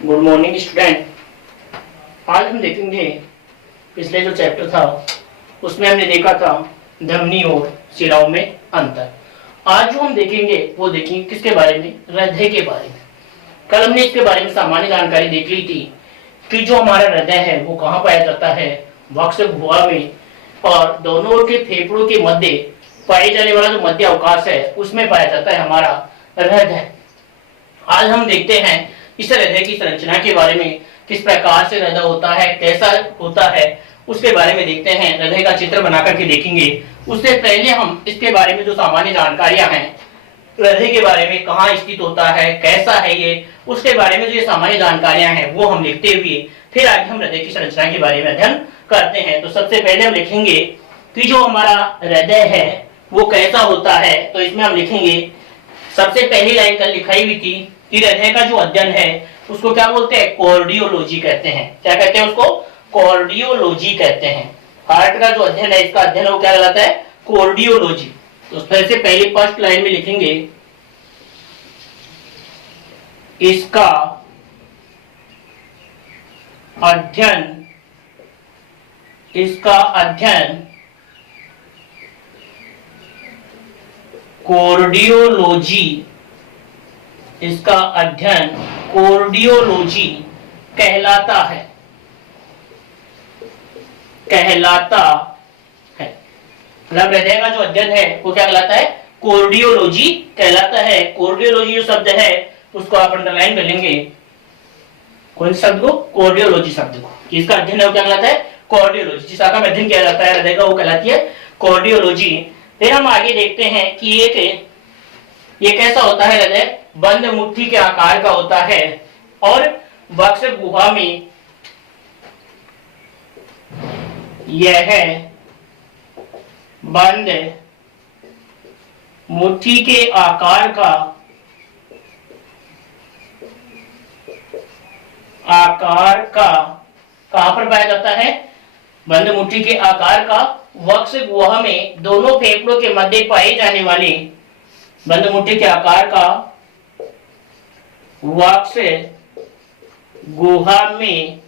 Good morning student. आज हम देखेंगे पिछले जो चैप्टर था उसमें हमने देखा था धमनी और शिराओं में अंतर। आज जो हम देखेंगे वो देखेंगे किसके बारे में, हृदय के बारे में। कल हमने इसके बारे में सामान्य जानकारी देख ली थी कि जो हमारा हृदय है वो कहाँ पाया जाता है, वक्ष गुहा में, और दोनों ओर के फेफड़ों के मध्य पाए जाने वाला जो मध्य अवकाश है उसमें पाया जाता है हमारा हृदय। आज हम देखते हैं इस हृदय की संरचना के बारे में, किस प्रकार से हृदय होता है, कैसा होता है, उसके बारे में देखते हैं। हृदय का चित्र बना करके देखेंगे। उससे पहले हम इसके बारे में जो सामान्य जानकारियां हैं, हृदय के बारे में, कहाँ स्थित होता है, कैसा है ये, उसके बारे में जो ये सामान्य जानकारियां हैं वो हम लिखते हुए फिर आगे हम हृदय की संरचना के बारे में अध्ययन करते हैं। तो सबसे पहले हम लिखेंगे कि जो हमारा हृदय है वो कैसा होता है। तो इसमें हम लिखेंगे, सबसे पहली लाइन कल लिखाई हुई थी कि हृदय का जो अध्ययन है उसको क्या बोलते हैं, कार्डियोलॉजी कहते हैं। क्या कहते हैं उसको, कार्डियोलॉजी कहते हैं। हार्ट का जो अध्ययन है, इसका अध्ययन वो क्या कहलाता है, कार्डियोलॉजी। तो सबसे पहले फर्स्ट लाइन में लिखेंगे इसका अध्ययन, इसका अध्ययन कार्डियोलॉजी, इसका अध्ययन कार्डियोलॉजी कहलाता है, कहलाता है। मतलब हृदय का जो अध्ययन है वो क्या कहलाता है, कार्डियोलॉजी कहलाता है। कार्डियोलॉजी जो शब्द है उसको आप अंडरलाइन कर लेंगे। कौन शब्द को, कार्डियोलॉजी शब्द को, इसका अध्ययन है वो क्या कहलाता है, कार्डियोलॉजी। जिस शाखा में अध्ययन किया जाता है हृदय का वो कहलाती है कार्डियोलॉजी। फिर हम आगे देखते हैं कि ये कैसा होता है हृदय, बंद मुट्ठी के आकार का होता है और वक्ष गुहा में यह बंद मुट्ठी के आकार का, कहां पर पाया जाता है, बंद मुट्ठी के आकार का वक्ष गुहा में दोनों फेफड़ों के मध्य पाए जाने वाले, बंद मुट्ठी के आकार का वक्ष गुहा में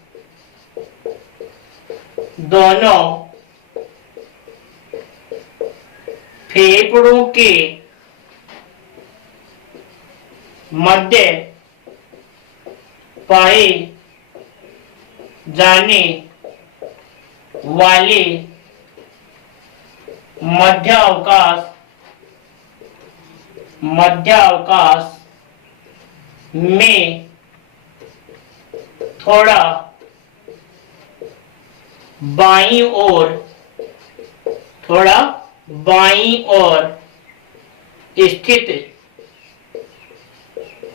दोनों फेफड़ों के मध्य पाए जाने वाले मध्य अवकाश में थोड़ा बाईं ओर स्थित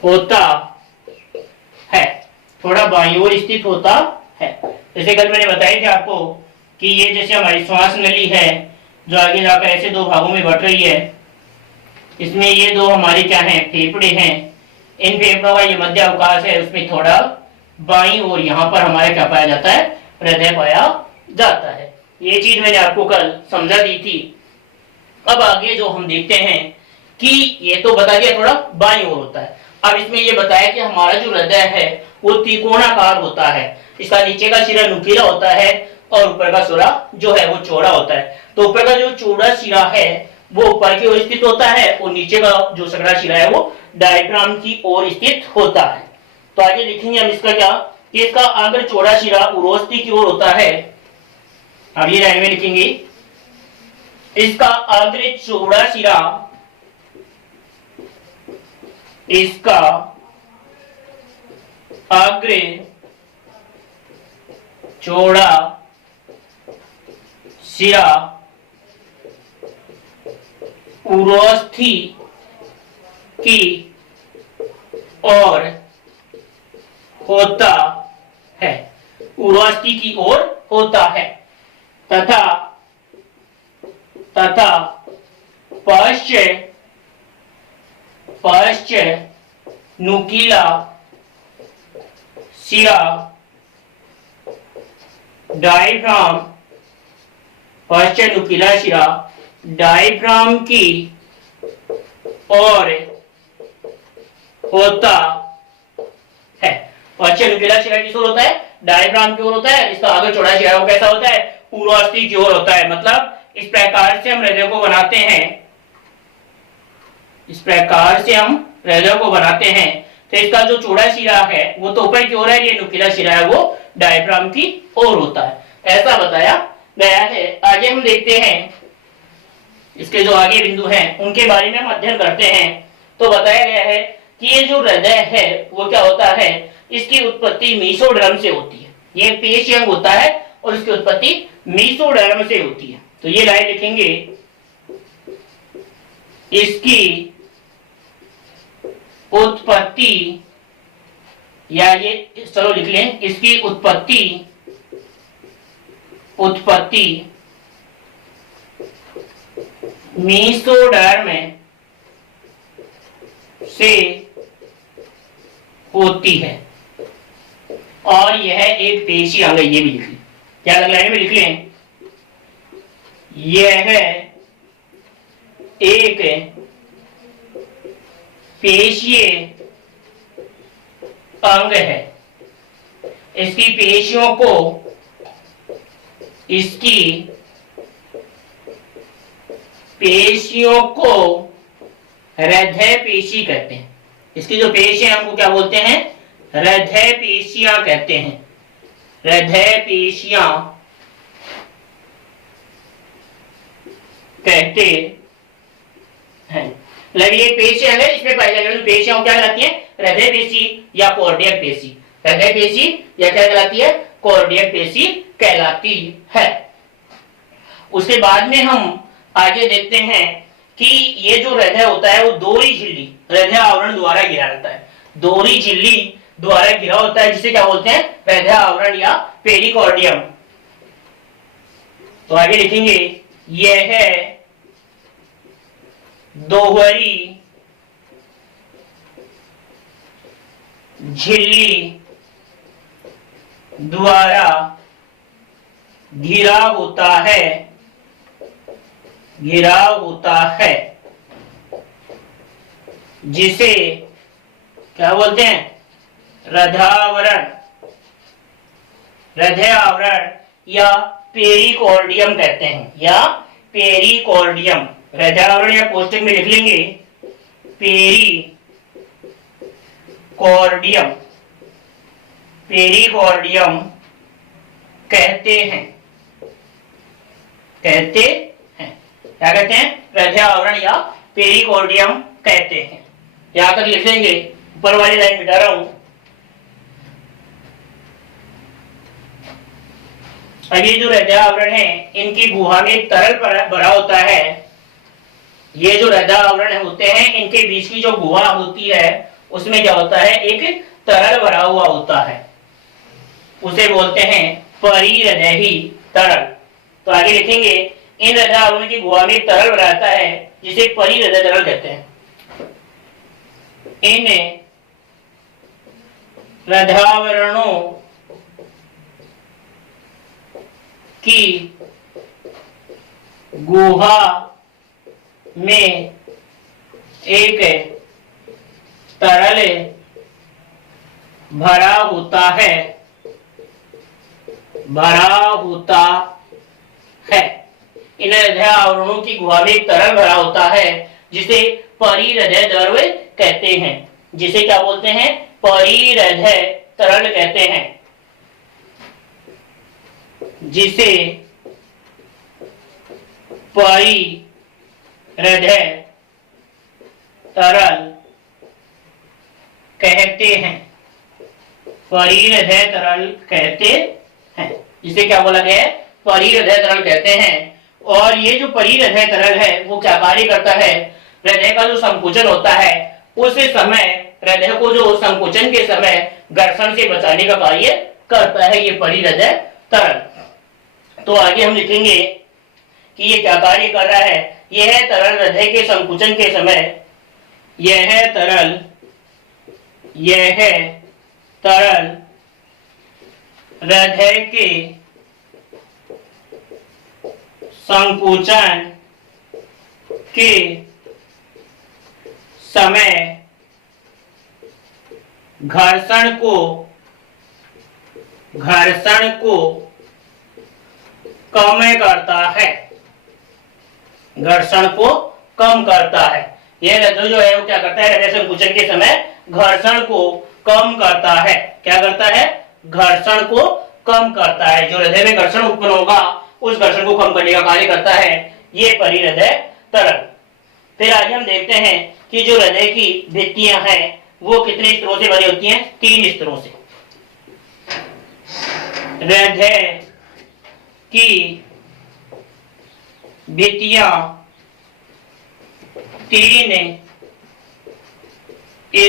होता है, थोड़ा बाईं ओर स्थित होता है। जैसे कल मैंने बताया था आपको कि ये जैसे हमारी श्वास नली है जो आगे जाकर ऐसे दो भागों में बट रही है, इसमें ये दो हमारे क्या हैं, फेफड़े हैं। इन फेफड़ों का ये मध्य अवकाश है, उसमें थोड़ा बाईं ओर यहाँ पर हमारे क्या पाया जाता है, हृदय पाया जाता है। ये चीज मैंने आपको कल समझा दी थी। अब आगे जो हम देखते हैं कि ये तो बता दिया थोड़ा बाईं ओर होता है। अब इसमें ये बताया कि हमारा जो हृदय है वो त्रिकोणाकार होता है। इसका नीचे का सिरा नुकीला होता है और ऊपर का सिरा जो है वो चौड़ा होता है। तो ऊपर का जो चौड़ा सिरा है वो ऊपर की ओर स्थित होता है और नीचे का जो सकड़ा सिरा है वो डायफ्राम की ओर स्थित होता है। तो आगे लिखेंगे हम इसका क्या, कि इसका अग्र चौड़ा सिरा उरोस्थि की ओर होता है। अब ये लाइन में लिखेंगे, इसका अग्र चौड़ा सिरा, इसका अग्र चौड़ा सिरा उरोस्थि की ओर होता है, उरोस्थि की ओर होता है, तथा पश्च नुकीला सिरा डायफ्राम, पश्च नुकीला सिरा डायफ्राम की ओर होता है। और अच्छा नुकीला शिरा किस ओर होता है, डायफ्राम की ओर होता है। इसका आगे चौड़ा शिरा कैसा होता है, पूर्वास्थि की ओर होता है। मतलब इस प्रकार से हम हृदय को बनाते हैं, इस प्रकार से हम हृदय को बनाते हैं। तो इसका जो चौड़ा शिरा है वो तो ऊपर की ओर है, ये नुकीला शिरा है वो डायफ्राम की ओर होता है, ऐसा बताया गया है। आगे हम देखते हैं इसके जो आगे बिंदु हैं उनके बारे में हम अध्ययन करते हैं। तो बताया गया है कि ये जो हृदय है वो क्या होता है, इसकी उत्पत्ति मीसोडर्म से होती है। ये पेशी अंग होता है और इसकी उत्पत्ति मीसोडर्म से होती है। तो ये लाइन लिखेंगे, इसकी उत्पत्ति, या ये चलो लिख लें, इसकी उत्पत्ति मीसोडर्म से होती है और यह एक पेशी अंग है। ये भी लिख लें, क्या लाइन में लिख लें, यह एक पेशीय अंग है। इसकी पेशियों को हृदय पेशी कहते हैं। इसकी जो पेशियां हमको क्या बोलते हैं, हृदय पेशियां कहते हैं। हृदय पेशियां कहते हैं। मतलब ये पेशियां है, इसमें पाई जाने वाली पेशियां क्या कहलाती है, हृदय पेशी या कार्डियक पेशी। हृदय पेशी या क्या कहलाती है, कार्डियक पेशी कहलाती है। उसके बाद में हम आगे देखते हैं कि ये जो हृदय होता है वो दोहरी झिल्ली हृदय आवरण द्वारा घिरा रहता है। दोहरी झिल्ली द्वारा घिरा होता है, जिसे क्या बोलते हैं, हृदय आवरण या पेरिकार्डियम। तो आगे लिखेंगे, यह है दोहरी झिल्ली द्वारा घिरा होता है, जिसे क्या बोलते हैं, हृदय आवरण या पेरिकार्डियम कहते हैं, या पेरिकार्डियम। हृदय आवरण या कोष्टक में लिख लेंगे पेरिकार्डियम कहते हैं। क्या कहते हैं, हृदय आवरण या पेरिकार्डियम कहते हैं। यहां तक लिख लेंगे, ऊपर वाली लाइन मिटा रहा हूं। अब ये जो हृदय आवरण है इनकी गुहा में एक तरल भरा होता है। ये जो हृदय आवरण होते हैं इनके बीच की जो गुहा होती है उसमें क्या होता है, एक तरल भरा हुआ होता है, उसे बोलते हैं परिहृदयी तरल। तो आगे लिखेंगे, इन हृदय आवरण की गुहा में एक तरल भरा रहता है जिसे परिहृदय तरल कहते हैं। इन हृदय आवरणों की गुहा में एक तरल भरा होता है, इन हृदय आवरणों की गुहा में एक तरल भरा होता है जिसे परिहृदय द्रव कहते हैं। जिसे क्या बोलते हैं, परिहृदय तरल कहते हैं, जिसे परिहृदय तरल कहते हैं। परिहृदय तरल कहते हैं, जिसे क्या बोला गया है, परिहृदय तरल कहते हैं। और ये जो परिहृदय तरल है वो क्या कार्य करता है, हृदय का जो संकुचन होता है उस समय हृदय को जो संकुचन के समय घर्षण से बचाने का कार्य करता है ये परिहृदय तरल। तो आगे हम लिखेंगे कि ये क्या कार्य कर रहा है, यह तरल हृदय के संकुचन के समय, यह तरल हृदय के संकुचन के समय घर्षण को घर्षण को कम करता है, घर्षण को कम करता है। यह हृदय जो है वो क्या करता है, हृदय संकुचन के समय घर्षण को कम करता है। क्या करता है, घर्षण को कम करता है। जो हृदय में घर्षण उत्पन्न होगा उस घर्षण को कम करने का कार्य करता है ये परिहृदय तरल। फिर आगे हम देखते हैं कि जो हृदय की भित्तियां हैं वो कितने स्तरों से बनी होती हैं, 3 स्तरों से। हृदय की भित्तियां 3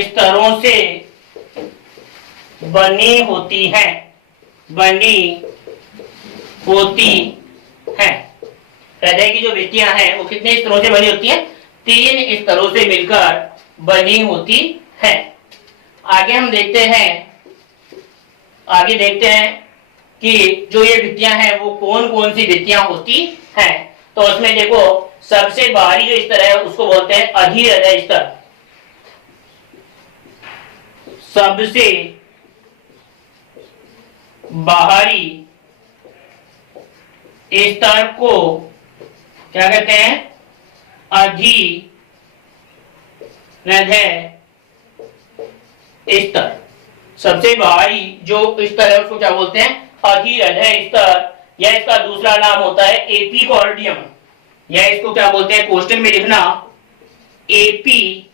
स्तरों से बनी होती हैं, हृदय की जो भित्तियां हैं वो कितने स्तरों से बनी होती हैं, 3 स्तरों से मिलकर बनी होती है। आगे हम देखते हैं कि जो ये भित्तियां हैं वो कौन कौन सी भित्तियां होती हैं। तो उसमें देखो सबसे बाहरी जो स्तर है उसको बोलते हैं अधिहृदय स्तर। सबसे बाहरी स्तर को क्या कहते हैं, अधिहृदय स्तर। सबसे बाहरी जो स्तर है उसको क्या बोलते हैं, अधिहृदय स्तर, या इसका दूसरा नाम होता है एपिकॉर्डियम, या इसको क्या बोलते हैं, क्वेश्चन में लिखना एपिकॉर्डियम।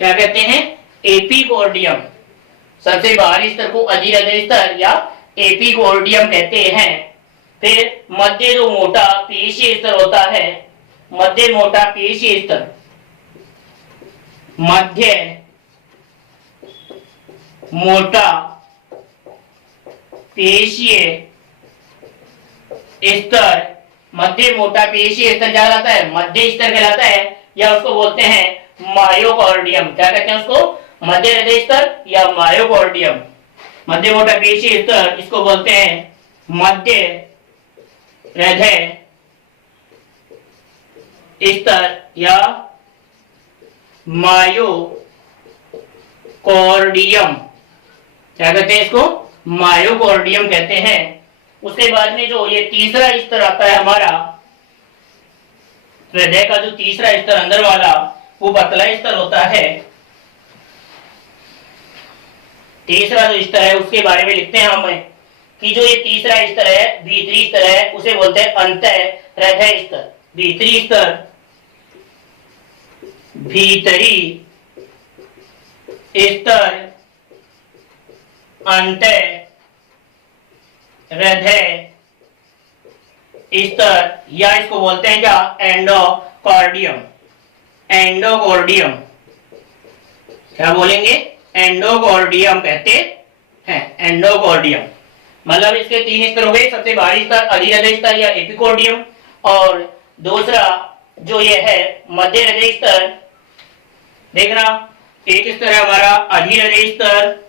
क्या कहते हैं, एपिकॉर्डियम। सबसे बाहरी स्तर को अधिहृदय स्तर या एपिकॉर्डियम कहते हैं। फिर मध्य जो मोटा पेशीय स्तर होता है, मध्य मोटा पेशीय स्तर, मध्य मोटा पेशीय स्तर, मध्य मोटा पेशीय स्तर क्या कहलाता है, मध्य स्तर कहलाता है, या उसको बोलते हैं मायोकॉर्डियम। क्या कहते हैं उसको, मध्य हृदय स्तर या मायोकॉर्डियम। मध्य मोटा पेशीय स्तर इसको बोलते हैं मध्य हृदय स्तर या मायोकॉर्डियम। क्या कहते हैं इसको, मायोकॉर्डियम कहते हैं। उसके बाद में जो ये तीसरा स्तर आता है हमारा हृदय का, जो तीसरा स्तर अंदर वाला वो पतला स्तर होता है। तीसरा जो स्तर है उसके बारे में लिखते हैं हम कि जो ये तीसरा स्तर है, भीतरी स्तर है, उसे बोलते हैं अंतः हृदय स्तर। भीतरी स्तर, भीतरी स्तर अंतः हृदय स्तर, या इसको बोलते हैं क्या, एंडोकॉर्डियम। एंडोकॉर्डियम क्या बोलेंगे, एंडोकॉर्डियम कहते हैं, एंडोकॉर्डियम। मतलब इसके 3 स्तर हो गए। सबसे बाहरी स्तर अधिहृदय स्तर या एपिकॉर्डियम, और दूसरा जो ये है मध्य हृदय स्तर। देखना, एक स्तर है हमारा अधिहृदय स्तर,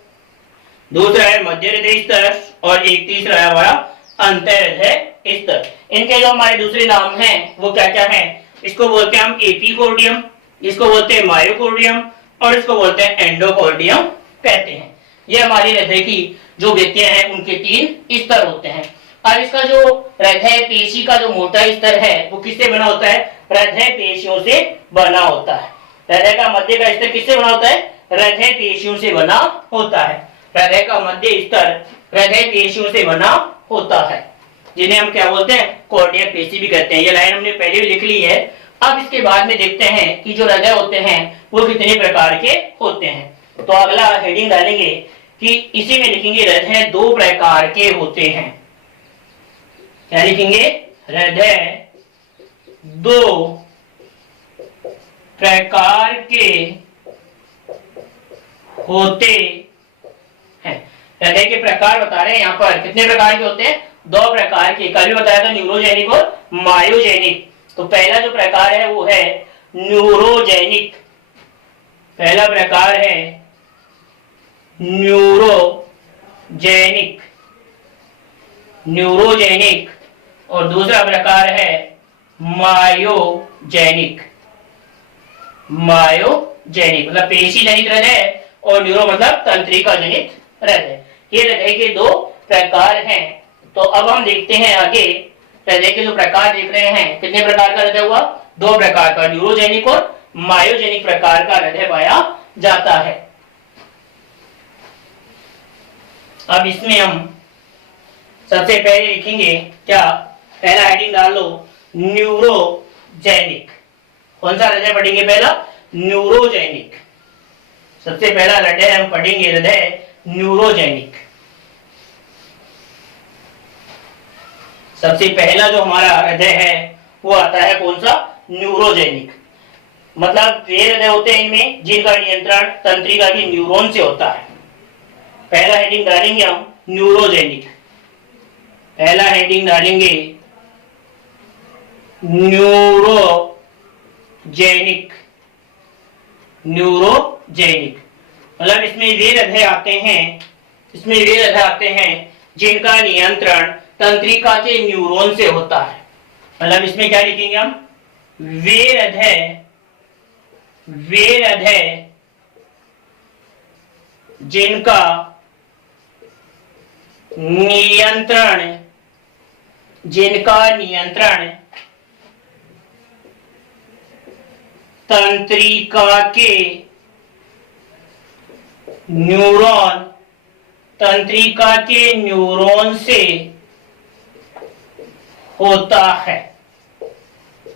दूसरा है मध्य हृदय स्तर, और एक तीसरा है हमारा अंतःहृदय स्तर। इनके जो हमारे दूसरे नाम हैं वो क्या क्या हैं, इसको बोलते हैं हम एपिकॉर्डियम, इसको बोलते हैं मायोकॉर्डियम, और इसको बोलते हैं एंडोकॉर्डियम कहते हैं। ये हमारी हृदय की जो भित्तियां हैं उनके 3 स्तर होते हैं। अब इसका जो हृदय पेशी का जो मोटा स्तर है वो किससे बना होता है, हृदय पेशियों से बना होता है। हृदय का मध्य का स्तर किससे बना होता है, हृदय पेशियों से बना होता है। हृदय का मध्य स्तर हृदय पेशियों से बना होता है, जिन्हें हम क्या बोलते हैं, कार्डियक पेशी भी कहते हैं। ये लाइन हमने पहले भी लिख ली है। अब इसके बाद में देखते हैं कि जो हृदय होते हैं वो कितने प्रकार के होते हैं। तो अगला हेडिंग डालेंगे कि इसी में लिखेंगे हृदय 2 प्रकार के होते हैं। क्या लिखेंगे, हृदय 2 प्रकार के होते हैं। हृदय के प्रकार बता रहे हैं यहाँ पर, कितने प्रकार के होते हैं, 2 प्रकार के। कल भी बताया था न्यूरोजेनिक और मायोजेनिक। तो पहला जो प्रकार है वो है न्यूरोजेनिक। पहला प्रकार है न्यूरोजेनिक, न्यूरोजेनिक, और दूसरा प्रकार है मायोजेनिक। मायोजेनिक मतलब पेशी जनित हृदय और न्यूरो मतलब तंत्रिका जनित हृदय। ये हृदय के दो प्रकार हैं। तो अब हम देखते हैं आगे हृदय के जो प्रकार देख रहे हैं, कितने प्रकार का हृदय हुआ, दो प्रकार का, न्यूरोजेनिक और मायोजेनिक प्रकार का हृदय पाया जाता है। अब इसमें हम सबसे पहले लिखेंगे क्या, पहला हेडिंग डाल लो न्यूरोजेनिक। कौन सा हृदय पढ़ेंगे, पहला न्यूरोजेनिक। सबसे पहला हृदय हम पढ़ेंगे हृदय न्यूरोजेनिक। सबसे पहला जो हमारा हृदय है वो आता है कौन सा, न्यूरोजेनिक। मतलब वे हृदय होते हैं इनमें जिनका नियंत्रण तंत्रिका की न्यूरॉन से होता है। पहला हेडिंग डालेंगे हम न्यूरोजेनिक, पहला हेडिंग डालेंगे न्यूरोजेनिक। न्यूरोजेनिक मतलब इसमें वे हृदय आते हैं, इसमें वे हृदय आते हैं जिनका नियंत्रण तंत्रिका के न्यूरॉन से होता है। मतलब इसमें क्या लिखेंगे हम, वे हृदय जिनका नियंत्रण तंत्रिका के न्यूरॉन से होता है।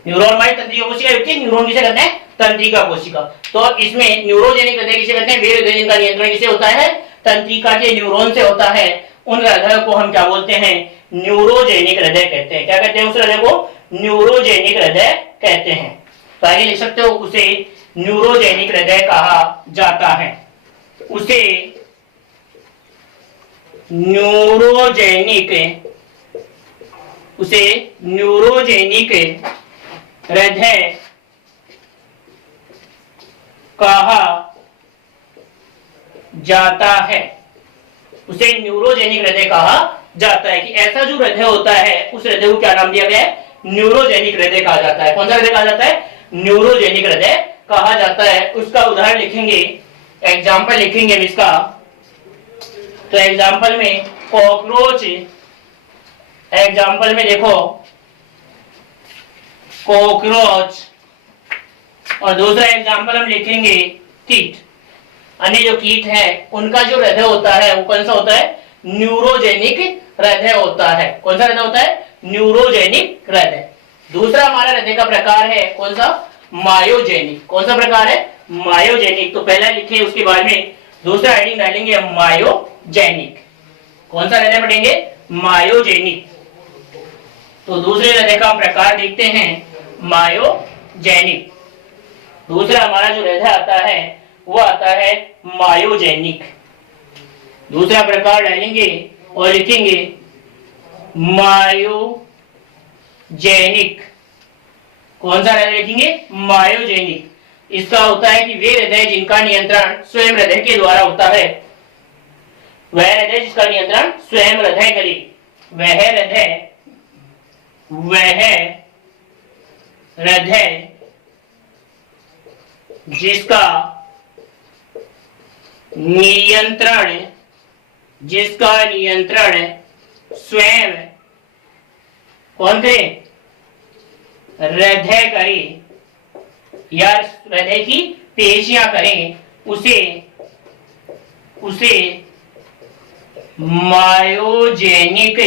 न्यूरॉन हमारी तंत्रिका कोशिका होती है, न्यूरॉन किसे कहते हैं, तंत्रिका कोशिका। तो इसमें न्यूरोजेनिक हृदय किसे कहते हैं, वे हृदय जिनका नियंत्रण किसे होता है, तंत्रिका के न्यूरॉन से होता है। उन हृदय को हम क्या बोलते हैं, न्यूरोजेनिक हृदय कहते हैं। क्या कहते हैं उस हृदय को, न्यूरोजेनिक हृदय कहते हैं। तो आगे लिख सकते हो, उसे न्यूरोजेनिक हृदय कहा जाता है। उसे न्यूरोजेनिक हृदय कहा जाता है। उसे न्यूरोजेनिक हृदय कहा जाता है कि ऐसा जो हृदय होता है उस हृदय को क्या नाम दिया गया है, न्यूरोजेनिक हृदय कहा जाता है। कौन सा हृदय कहा जाता है, न्यूरोजेनिक हृदय कहा जाता है। उसका उदाहरण लिखेंगे, एग्जाम्पल लिखेंगे हम इसका। तो एग्जाम्पल में कॉकरोच, एग्जाम्पल में देखो कॉकरोच, और दूसरा एग्जाम्पल हम लिखेंगे कीट। अन्य जो कीट है उनका जो हृदय होता है वो कौन सा होता है, न्यूरोजेनिक हृदय होता है। कौन सा हृदय होता है, न्यूरोजेनिक हृदय। दूसरा हमारा हृदय का प्रकार है कौन सा, मायोजेनिक। कौन सा प्रकार है, मायोजेनिक। तो पहला लिखे, उसके बाद में दूसरा हेडिंग डालेंगे हम मायोजेनिक। कौन सा हृदय पढ़ेंगे, मायोजेनिक। तो दूसरे हृदय का प्रकार देखते हैं, मायोजेनिक। दूसरा हमारा जो हृदय आता है वो आता है मायोजेनिक। दूसरा प्रकार डालेंगे और लिखेंगे मायोजेनिक। कौन सा हृदय लिखेंगे, मायोजेनिक। इसका होता है कि वे हृदय जिनका नियंत्रण स्वयं हृदय के द्वारा होता है। वह हृदय जिसका नियंत्रण स्वयं हृदय करे, वह हृदय जिसका नियंत्रण स्वयं कौन करे, हृदय करे या हृदय की पेशियां करें, उसे मायोजेनिक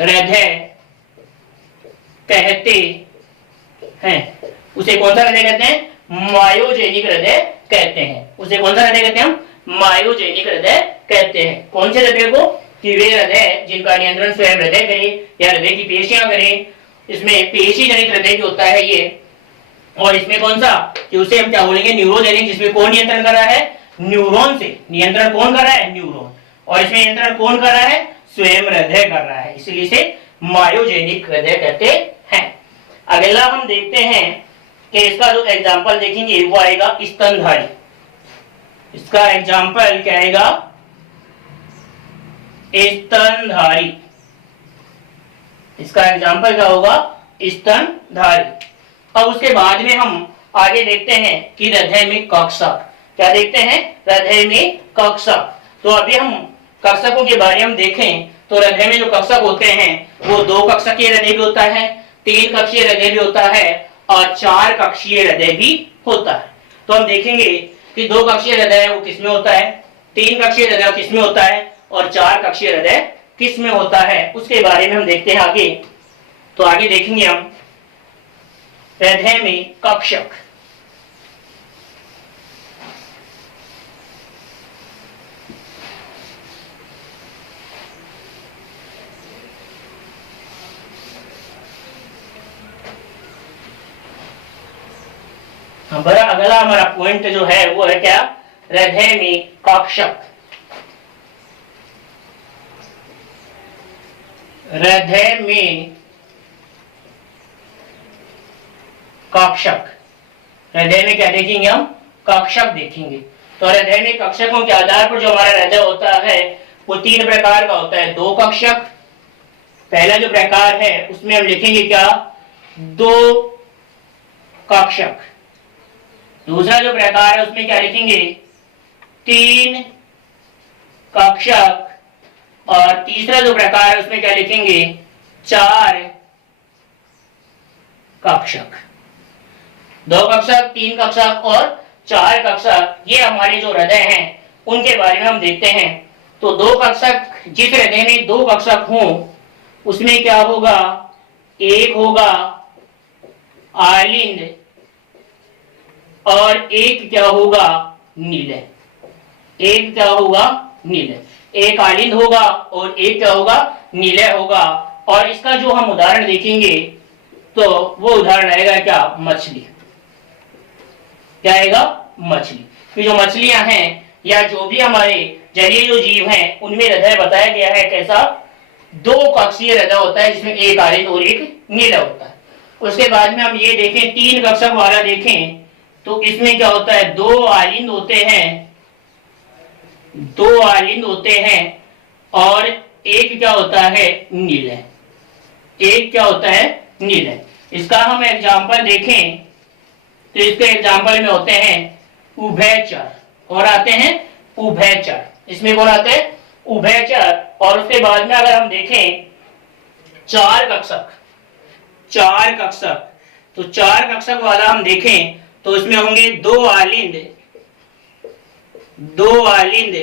हृदय कहते हैं। उसे कौन सा हृदय कहते हैं, मायोजेनिक हृदय कहते हैं। उसे कौन सा हृदय कहते हैं हम, मायोजेनिक हृदय कहते हैं। कौन से हृदय को, कि वे हृदय जिनका नियंत्रण स्वयं हृदय करे या हृदय की पेशियां करें। इसमें पेशी जनित हृदय भी होता है ये। और इसमें कौन सा, कि उसे हम क्या बोलेंगे, न्यूरोजेनिक, जिसमें कौन नियंत्रण कर रहा है, न्यूरॉन से। नियंत्रण कौन कर रहा है, न्यूरॉन। और इसमें नियंत्रण कौन कर रहा है, स्वयं हृदय कर रहा है, इसलिए इसे मायोजेनिक हृदय कहते हैं। अगला हम देखते हैं कि इसका जो एग्जाम्पल देखेंगे वो आएगा स्तनधारी। इसका एग्जाम्पल क्या आएगा, स्तनधारी। इसका एग्जाम्पल क्या होगा, स्तनधारी। अब उसके बाद में हम आगे देखते हैं कि हृदय में कक्षक, क्या देखते हैं, हृदय में कक्षक। तो अभी हम कक्षकों के बारे में देखें तो हृदय में जो कक्षक होते हैं वो 2 कक्षकीय हृदय भी होता है, 3 कक्षीय हृदय भी होता है और 4 कक्षीय हृदय भी होता है। तो हम देखेंगे कि 2 कक्षीय हृदय वो किसमें होता है, 3 कक्षीय हृदय किसमें होता है और 4 कक्षीय हृदय किसमें होता है, उसके बारे में हम देखते हैं आगे। तो आगे देखेंगे हम हृदय में कक्षक। बड़ा अगला हमारा पॉइंट जो है वो है क्या, हृदय में कक्षक। हृदय में कक्षक, हृदय में क्या देखेंगे हम, कक्षक देखेंगे। तो हृदय में कक्षकों के आधार पर जो हमारा हृदय होता है वो 3 प्रकार का होता है। 2 कक्षक, पहला जो प्रकार है उसमें हम लिखेंगे क्या, 2 कक्षक। दूसरा जो प्रकार है उसमें क्या लिखेंगे, 3 कक्षक। और तीसरा जो प्रकार है उसमें क्या लिखेंगे, 4 कक्षक। 2 कक्षक, 3 कक्षक और 4 कक्षक, ये हमारे जो हृदय हैं उनके बारे में हम देखते हैं। तो 2 कक्षक, जिस हृदय में 2 कक्षक हों उसमें क्या होगा, एक होगा आलिंद और एक क्या होगा, नीले। एक क्या होगा, नीले। एक आलिंद होगा और एक क्या होगा, नीले होगा। और इसका जो हम उदाहरण देखेंगे तो वो उदाहरण आएगा क्या, मछली। क्या आएगा, मछली। कि जो मछलियां हैं या जो भी हमारे जलीय जो जीव हैं उनमें हृदय बताया गया है कैसा, 2 कक्षीय हृदय होता है जिसमें एक आलिंद और एक नीला होता है। उसके बाद में हम ये देखें 3 कक्षक वाला देखें तो इसमें क्या होता है, 2 आलिंद होते हैं, 2 आलिंद होते हैं और एक क्या होता है, नीले। एक क्या होता है, नीले। इसका हम एग्जांपल देखें तो इसके एग्जांपल में होते हैं उभयचर, और आते हैं उभयचर। इसमें कौन आते हैं, उभयचर। और उसके बाद में अगर हम देखें 4 कक्षक, 4 कक्षक, तो 4 कक्षक वाला हम देखें तो इसमें होंगे 2 आलिंद, 2 आलिंद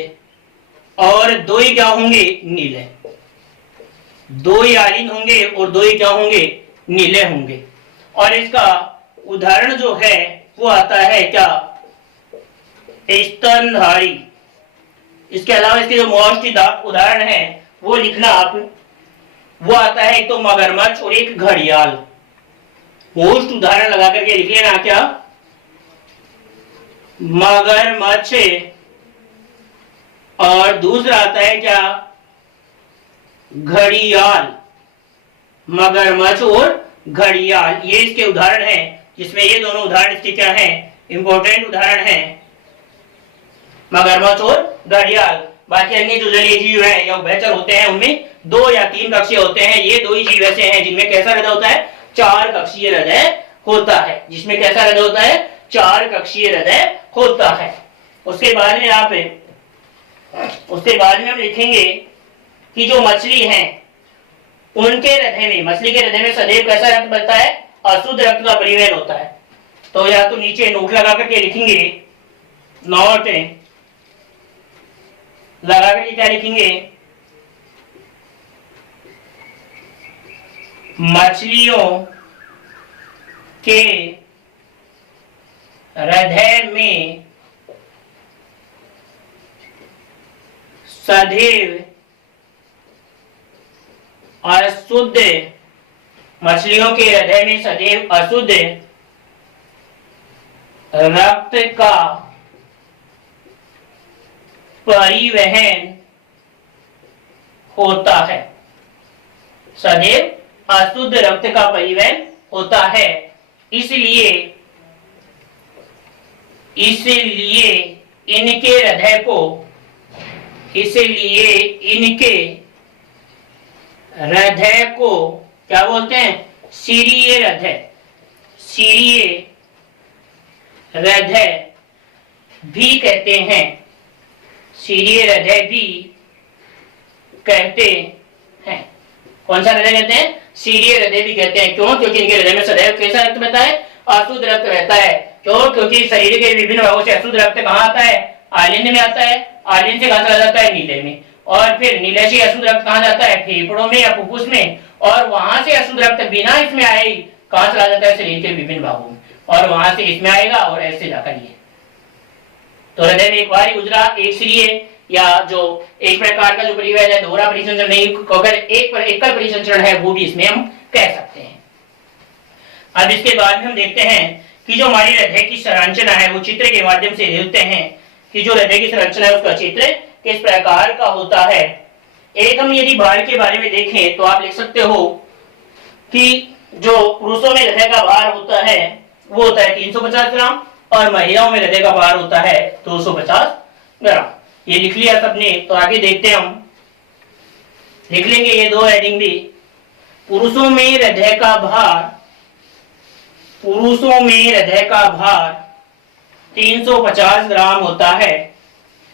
और 2 ही क्या होंगे, नीले। 2 ही आलिंद होंगे और 2 ही क्या होंगे, नीले होंगे। और इसका उदाहरण जो है वो आता है क्या, स्तनधारी। इसके अलावा इसके जो मोस्ट उदाहरण है वो लिखना आप, वो आता है एक तो मगरमच्छ और एक घड़ियाल। मोस्ट उदाहरण लगा करके लिख लेना क्या, मगरमच्छ और दूसरा आता है क्या, घड़ियाल। मगरमच्छ और घड़ियाल, ये इसके उदाहरण हैं, जिसमें ये दोनों उदाहरण इसके क्या हैं, इंपॉर्टेंट उदाहरण हैं, मगरमच्छ और घड़ियाल। बाकी अन्य जो जलीय जीव हैं या उभयचर होते हैं उनमें 2 या 3 कक्षीय होते हैं। ये 2 ही जीव ऐसे हैं जिनमें कैसा हृदय होता है, 4 कक्षीय हृदय होता है, जिसमें कैसा हृदय होता है, 4 कक्षीय हृदय होता है। उसके बाद में हम लिखेंगे कि जो मछली है उनके हृदय में, मछली के हृदय में सदैव कैसा रक्त बनता है, अशुद्ध रक्त का परिवहन होता है। तो या तो नीचे नोट लगा करके लिखेंगे, नोट लगा करके क्या लिखेंगे, मछलियों के हृदय में सदैव अशुद्ध, मछलियों के हृदय में सदैव अशुद्ध रक्त का परिवहन होता है। सदैव अशुद्ध रक्त का परिवहन होता है। इसलिए इनके हृदय को, इसलिए इनके हृदय को क्या बोलते हैं, सीरिये हृदय। सीरिये हृदय भी कहते हैं, सीरिय हृदय भी कहते हैं। कौन सा हृदय कहते हैं? सीरिय हृदय भी कहते हैं। क्यों? क्योंकि इनके हृदय में सदैव कैसा रक्त बहता है? अशुद्ध रक्त बहता है। क्यों? क्योंकि शरीर के विभिन्न भागों से अशुद्ध रक्त कहाँ आता है? आलिन्य में आता है। आलिन्य से कहाँ चला जाता है? नीले में। और फिर नीले से अशुद्ध रक्त कहाँ जाता है? फेफड़ों में या फुफ्फुस में। और वहां से अशुद्ध रक्त बिना इसमें आए कहाँ चला जाता है? शरीर के विभिन्न भागों में। और वहां से इसमें आएगा और ऐसे जाकर ये तो हृदय में एक बार उजरा एक सीरिय या जो एक प्रकार का जो परिवहन है, दोहरा परिसंचरण नहीं, अगर एक पर एकल परिसंचरण है वो भी इसमें हम कह सकते हैं। अब इसके बाद में हम देखते हैं कि जो हमारी हृदय की संरचना है वो चित्र के माध्यम से देखते हैं कि जो हृदय की संरचना है उसका चित्र किस प्रकार का होता है। एक हम यदि भार के बारे में देखें तो आप लिख सकते हो कि जो पुरुषों में हृदय का भार होता है वो होता है 350 ग्राम और महिलाओं में हृदय का भार होता है 250 ग्राम। ये लिख लिया सबने। तो आगे देखते हैं, हम लिख लेंगे ये दो हेडिंग भी। पुरुषों में हृदय का भार, पुरुषों में हृदय का भार 350 ग्राम होता है।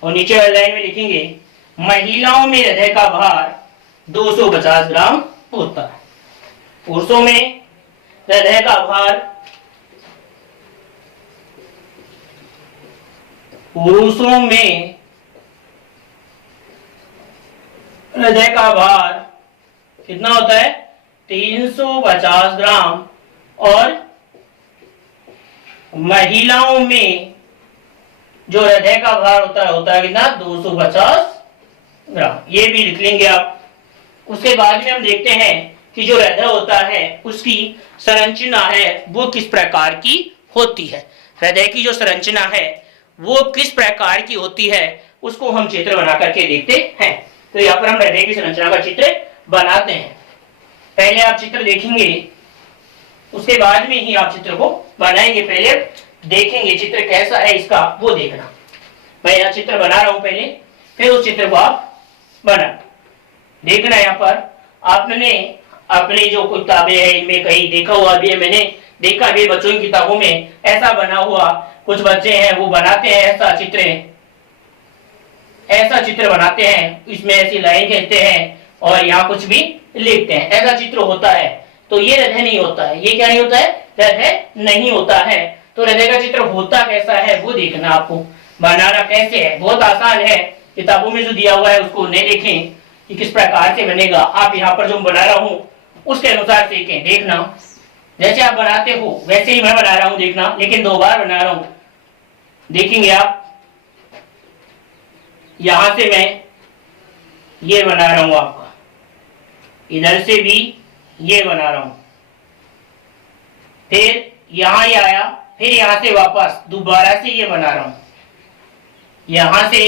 और नीचे वाली लाइन में लिखेंगे महिलाओं में हृदय का भार 250 ग्राम होता है। पुरुषों में हृदय का भार, पुरुषों में हृदय का भार कितना होता है? 350 ग्राम। और महिलाओं में जो हृदय का भार होता है कितना? 250 ग्राम। ये भी लिख लेंगे आप। उसके बाद में हम देखते हैं कि जो हृदय होता है उसकी संरचना है वो किस प्रकार की होती है। हृदय की जो संरचना है वो किस प्रकार की होती है उसको हम चित्र बना करके देखते हैं। तो यहाँ पर हम हृदय की संरचना का चित्र बनाते हैं। पहले आप चित्र देखेंगे, उसके बाद में ही आप चित्र को बनाएंगे। पहले देखेंगे चित्र कैसा है इसका, वो देखना। मैं यहाँ चित्र बना रहा हूं पहले, फिर उस चित्र को आप बना देखना। यहाँ पर आपने अपनी जो किताबें हैं इनमें कहीं देखा हुआ भी है, मैंने देखा भी बच्चों की किताबों में ऐसा बना हुआ। कुछ बच्चे हैं वो बनाते हैं ऐसा चित्र बनाते हैं, इसमें ऐसी लाइन खींचते हैं और यहाँ कुछ भी लिखते हैं, ऐसा चित्र होता है। तो ये हृदय नहीं होता है। ये क्या नहीं होता है? हृदय नहीं होता है। तो हृदय का चित्र होता कैसा है वो देखना आपको। बनाना कैसे है? बहुत आसान है। किताबों में जो दिया हुआ है उसको नहीं देखें कि किस प्रकार से बनेगा। आप यहाँ पर जो बना रहा हूँ उसके अनुसार सीखें। देखना जैसे आप बनाते हो वैसे ही मैं बना रहा हूँ, देखना। लेकिन 2 बार बना रहा हूँ, देखेंगे आप। यहां से मैं ये बना रहा हूं आपका, इधर से भी ये बना रहा हूं, फिर यहां ये आया, फिर यहां से वापस दोबारा से ये बना रहा हूं, यहां से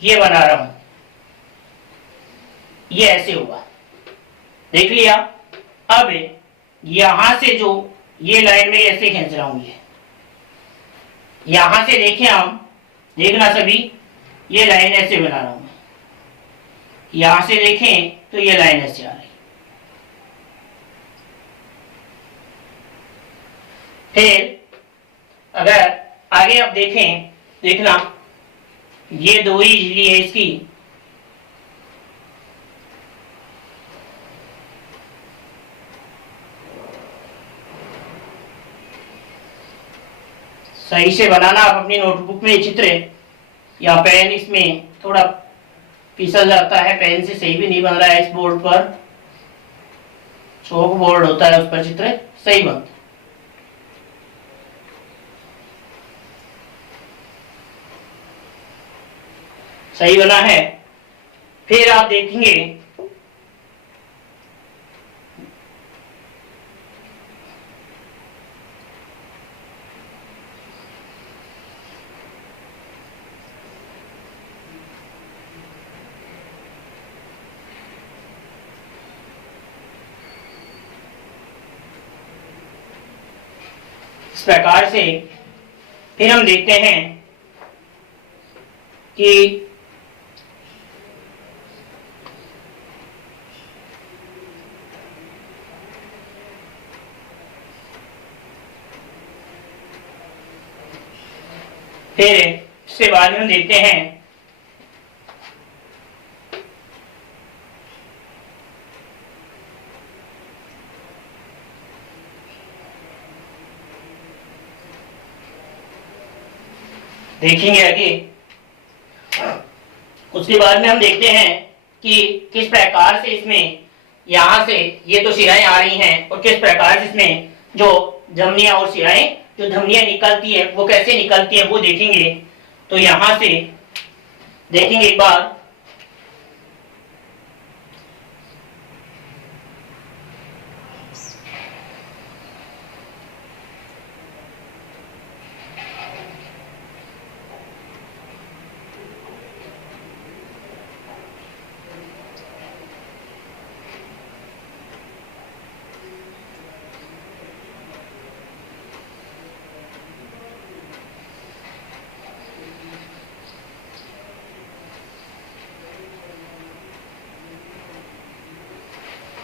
ये बना रहा हूं। ये ऐसे हुआ, देख लिया। अब यहां से जो ये लाइन में ऐसे खींच रहा हूं, ये यहां से देखें हम, देखना सभी, ये लाइन ऐसे बना रहा हूं मैं। यहां से देखें तो ये लाइन ऐसे आ रही। फिर अगर आगे आप देखें, देखना ये 2 ही झिल्ली है इसकी, सही से बनाना आप अपनी नोटबुक में चित्र, या पेन इसमें थोड़ा फिसल जाता है, पेन से सही भी नहीं बन रहा है। इस बोर्ड पर चौक बोर्ड होता है, उस पर चित्र सही बनता है। सही बना है। फिर आप देखेंगे इस प्रकार से। फिर हम देखते हैं कि फिर इसके बाद में हम देखते हैं देखेंगे आगे। उसके बाद में हम देखते हैं कि किस प्रकार से इसमें यहां से ये तो शिराएं आ रही हैं और किस प्रकार से इसमें जो धमनियां और शिराएं जो धमनियां निकलती है वो कैसे निकलती है वो देखेंगे। तो यहां से देखेंगे एक बार,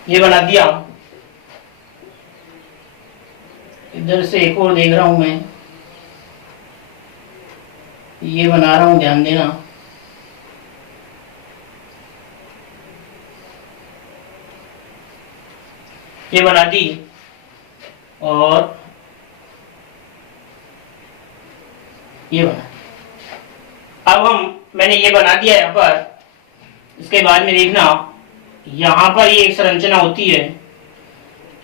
ये बना दिया। इधर से एक और देख रहा हूं मैं, ये बना रहा हूं, ध्यान देना। ये बना दी और ये बना। अब मैंने ये बना दिया यहाँ पर। इसके बाद में देखना यहाँ पर ये एक संरचना होती है,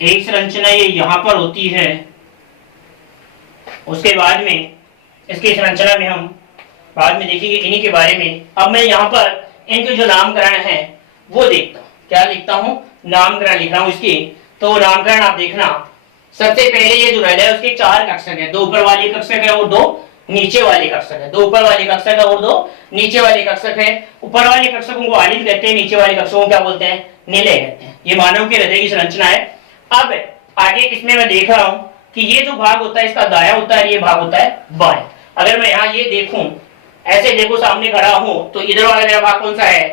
एक संरचना ये यहाँ पर होती है। उसके बाद में इसकी संरचना में हम बाद में देखेंगे इन्हीं के बारे में। अब मैं यहाँ पर इनके जो नामकरण है वो देखता हूँ। क्या लिखता हूँ? नामकरण लिख रहा हूँ इसकी। तो नामकरण आप देखना, सबसे पहले ये जो रैल है उसके 4 कक्षक है, 2 ऊपर वाले कक्षक है और 2 नीचे वाले कक्षक है। 2 ऊपर वाले कक्षक है और 2 नीचे वाले कक्षक है। ऊपर वाले कक्षकों को आलिंद कहते हैं, नीचे वाले कक्षकों को क्या बोलते हैं? निलय कहते हैं। ये मानव के हृदय की संरचना है। अब आगे इसमें मैं देख रहा हूं कि ये जो भाग होता है इसका दायां होता है, ये भाग होता है बायां। अगर मैं यहाँ ये देखूं, ऐसे देखो सामने खड़ा हूं, तो इधर वाला मेरा भाग कौन सा है?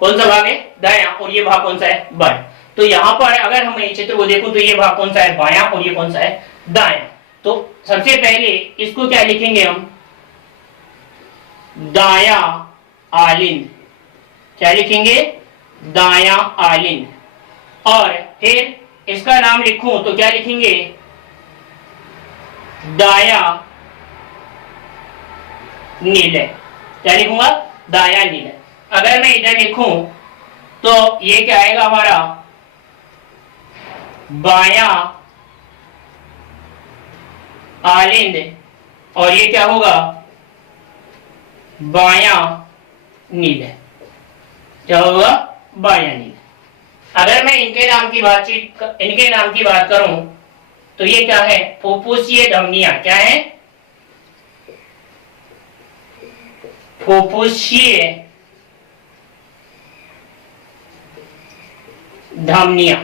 कौन सा भाग है? दायां। और ये भाग कौन सा है? बायां। तो यहाँ पर अगर हम इस चित्र को देखूं तो ये भाग कौन सा है? बायां। और ये कौन सा है? दायां। तो सबसे पहले इसको क्या लिखेंगे हम? दायां आलिंद। क्या लिखेंगे? दायां आलिंद। और फिर इसका नाम लिखूं तो क्या लिखेंगे? दायां निलय। क्या लिखूंगा? दायां निलय। अगर मैं इधर लिखूं तो ये क्या आएगा हमारा? बायां आलिंद। और ये क्या होगा? बायां नीले। क्या होगा? बायां नीले। अगर मैं इनके नाम की बात करूं तो ये क्या है? फुफ्फुसीय धमनियां। क्या है? फुफ्फुसीय धमनियां।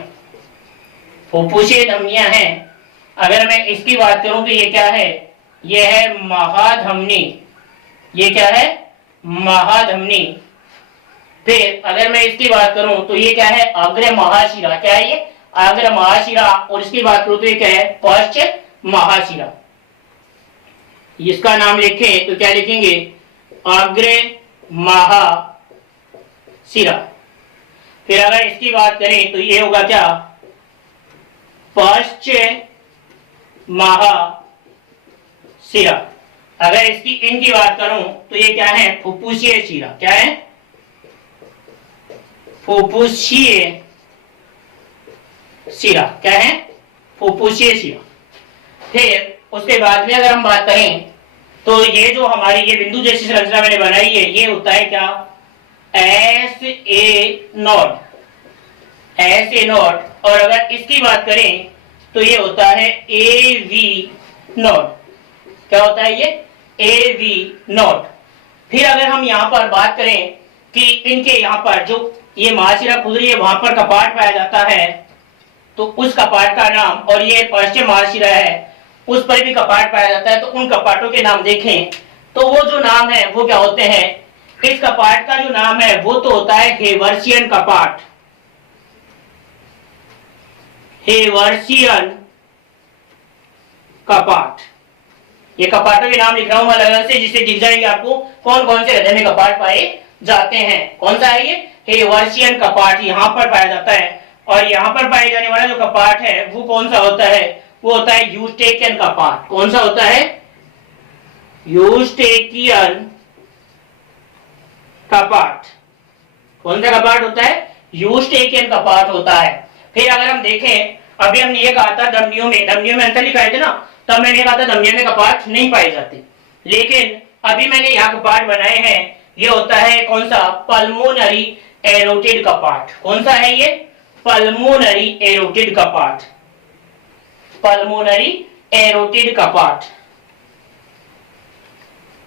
फुफ्फुसीय धमनियां हैं। अगर मैं इसकी बात करूं तो ये क्या है? ये है महाधमनी। ये क्या है? महाधमनी। फिर अगर मैं इसकी बात करूं तो ये क्या है? अग्र महाशिरा। क्या है ये? अग्र महाशिरा। और इसकी बात करूं तो ये क्या है? पश्च महाशिरा। इसका नाम लिखें तो क्या लिखेंगे? अग्र महाशिरा। फिर अगर इसकी बात करें तो ये होगा क्या? पश्च महाशिरा। अगर इनकी बात करूं तो ये क्या है? फुफ्फुसीय शिरा। क्या है? फुफ्फुसीय शिरा। क्या है? फुफ्फुसीय शिरा। फिर उसके बाद में अगर हम बात करें तो ये जो हमारी ये बिंदु जैसी संरचना मैंने बनाई है, ये होता है क्या? S A not. S A not. और अगर इसकी बात करें तो ये होता है ए वी नॉट। क्या होता है ये? A V not. फिर अगर हम यहाँ पर बात करें कि इनके यहाँ पर जो ये महाशिरा खुल रही है वहां पर कपाट पाया जाता है, तो उस कपाट का नाम, और ये पश्चिम महाशिरा है उस पर भी कपाट पाया जाता है, तो उन कपाटों के नाम देखें तो वो जो नाम है वो क्या होते हैं? इस कपाट का जो नाम है वो तो होता है हेवर्सियन कपाट। हेवर्सियन कपाट। ये कपाटों के नाम लिख रहा हूं मैं अलग से, जिससे दिख जाएंगे आपको कौन कौन से हृदय में कपाट पाए जाते हैं। कौन सा है ये? हेवर्शियन कपाट यहाँ पर पाया जाता है। और यहाँ पर पाए जाने वाला जो कपाट है वो कौन सा होता है? वो होता है यूस्टेकियन कपाट। कौन सा होता है? यूस्टेकियन कपाट। कौन सा कपाट होता है? यूस्टेकियन कपाट होता है। फिर अगर हम देखें, अभी हमने ये कहा था धमनियों में अंतर लिखाए थे ना, तब मैंने कहा था धमनियों में कपाट नहीं पाए जाते, लेकिन अभी मैंने यहाँ कपाट बनाए हैं। ये होता है कौन सा? पल्मोनरी एरोटिड कपाट। कौन सा है ये? पल्मोनरी एरोटिड कपाट। पल्मोनरी एरोटिड कपाट।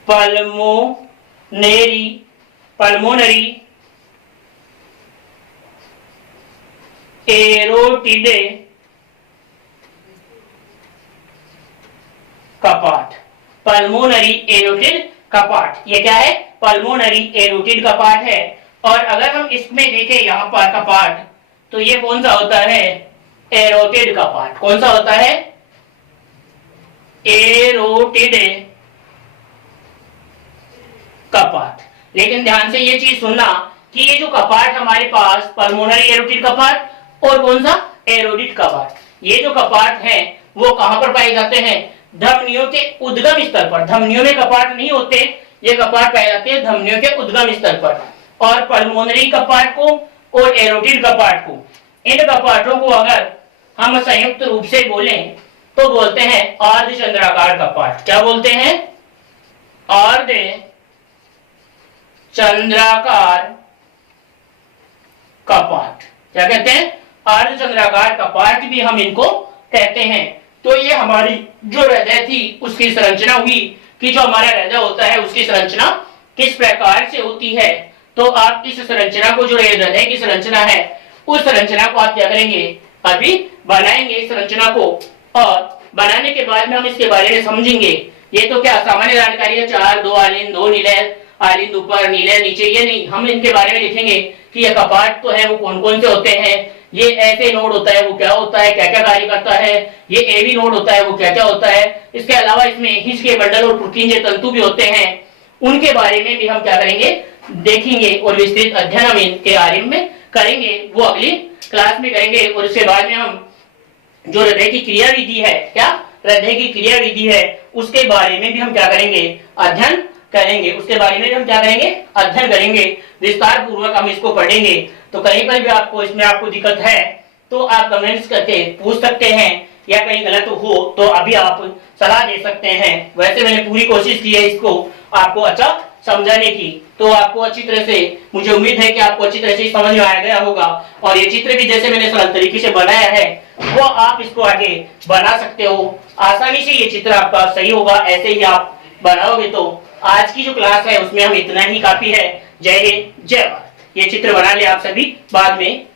पल्मोनरी एरोटिड कपाट। पल्मोनरी एरोटिड कपाट, ये क्या है? पल्मोनरी एरोटिड कपाट है। और अगर हम इसमें देखें यहां पर कपाट, तो ये कौन सा होता है? एरोटिड कपाट। कौन सा होता है? एरोटिड कपाट। लेकिन ध्यान से ये चीज सुनना कि ये जो कपाट हमारे पास पल्मोनरी एरोटिड कपाट और कौन सा? एरोटिड कपाट, ये जो कपाट हैं वो कहां पर पाए जाते हैं? धमनियों के उद्गम स्तर पर। धमनियों में कपाट नहीं होते, ये कपाट पाए जाते हैं धमनियों के उद्गम स्तर पर। और पल्मोनरी कपाट को और एरोटिड कपाट को, इन कपाटों को अगर हम संयुक्त रूप से बोलें तो बोलते हैं अर्धचंद्राकार कपाट। क्या बोलते हैं? अर्धचंद्राकार कपाट। क्या कहते हैं? अर्धचंद्राकार कपाट भी हम इनको कहते हैं। तो ये हमारी जो हृदय थी उसकी संरचना हुई कि जो हमारा हृदय होता है उसकी संरचना किस प्रकार से होती है। तो आप इस संरचना को, जो हृदय की संरचना है, उस संरचना को आप क्या करेंगे? अभी बनाएंगे इस संरचना को, और बनाने के बाद में हम इसके बारे में समझेंगे। ये तो क्या सामान्य जानकारी है, 4 2 आलिंद 2 नीले आलिंद ऊपर नीले नीचे, ये नहीं। हम इनके बारे में लिखेंगे कि ये कपाट तो है वो कौन कौन से होते हैं, ये ऐसे नोड होता है वो क्या होता है, क्या क्या कार्य करता है, ये एवी नोड होता है वो क्या क्या होता है। इसके अलावा इसमें हिज के बंडल और पुर्किंजे तंतु भी होते हैं, उनके बारे में भी हम क्या करेंगे? देखेंगे। और विस्तृत अध्ययन हम इनके आरंभ में करेंगे, वो अगली क्लास में करेंगे। और उसके बाद में हम जो हृदय की क्रिया विधि है, क्या हृदय की क्रिया विधि है, उसके बारे में भी हम क्या करेंगे? अध्ययन करेंगे। उसके बारे में हम क्या करेंगे? अध्ययन करेंगे, विस्तार पूर्वक हम इसको पढ़ेंगे। तो कहीं पर भी आपको इसमें आपको दिक्कत है तो आप कमेंट्स करके पूछ सकते हैं, या कहीं गलत हो तो अभी आप सलाह दे सकते हैं। वैसे मैंने पूरी कोशिश की है इसको आपको अच्छा समझाने की, तो आपको अच्छी तरह से, मुझे उम्मीद है कि आपको अच्छी तरह से समझ में आ गया होगा। और ये चित्र भी जैसे मैंने सरल तरीके से बनाया है वो आप इसको आगे बना सकते हो, आसानी से ये चित्र आपका सही होगा। ऐसे ही आप बनाओगे तो आज की जो क्लास है उसमें हम इतना ही काफी है। जय हिंद, जय भारत। ये चित्र बना ले आप सभी, बाद में